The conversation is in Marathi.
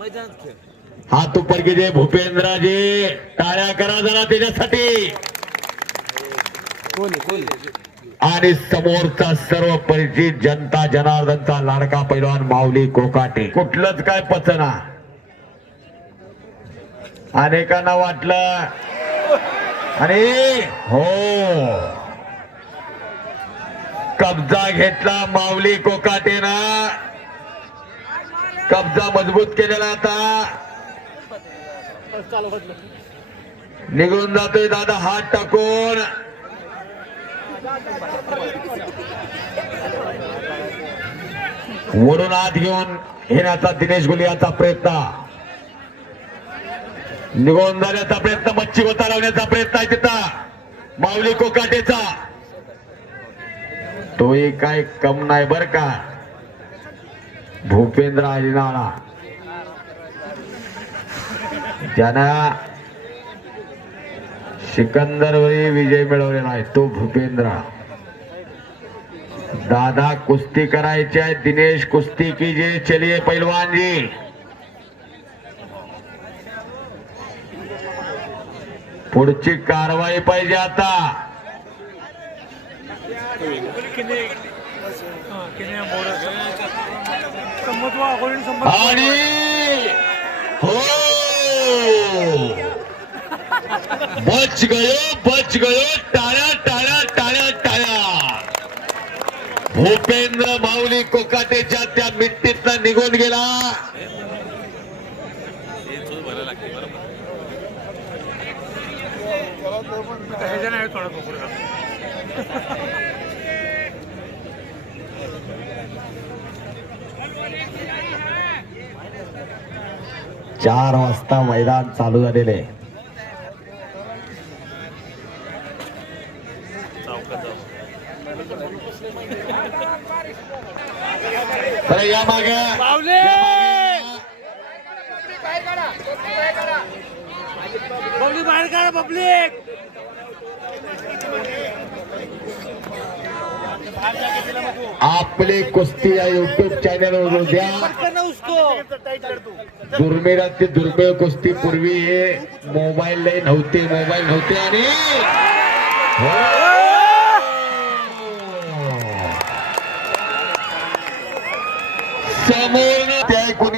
मैदानात खेळ. हात उपर जे भूपेंद्रजी. टाळ्या करा जरा त्याच्यासाठी कोण कोण आणि समोरचा सर्व परिचित जनता जनार्दनचा लाडका पैलवान माऊली कोकाटे. कुठलंच काय पचना. अनेकांना वाटलं. आणि हो. कब्जा घेतला माऊली कोकाटेनं. कब्जा मजबूत केलेला आता. निघून जातोय दादा हात टाकून. वरून आत घेऊन येण्याचा दिनेश गुलियाचा प्रयत्न. निघून जाण्याचा प्रयत्न मच्छी होता लावण्याचा प्रयत्न आहे तिथं. माऊली कोकाटेचा. तोही काय कम नाही बर का? भूपेंद्र हरिनाळा ज्यानं सिकंदरवरी विजय मिळवलेला आहे तो भूपेंद्र. दादा कुस्ती करायची आहे दिनेश कुस्ती की जे चलिये पैलवानजी पुढची कारवाई पाहिजे आता. आणि हो! बच गयो बच गयो टाळ्या टाळ्या टाळ्या टाळ्या. भूपेंद्र माऊली कोकाटेच्या त्या मिट्टीतनं निघून गेला. चार वाजता मैदान चालू झालेले आहे. या मागे. पब्लिक बाहेर काढा पब्लिक! आपले कुस्ती या युट्यूब चॅनल वर उद्या दुर्मिळात दुर्मिळ कुस्ती पूर्वी हे मोबाईल नाही नव्हते मोबाईल नव्हते आणि हो! समोर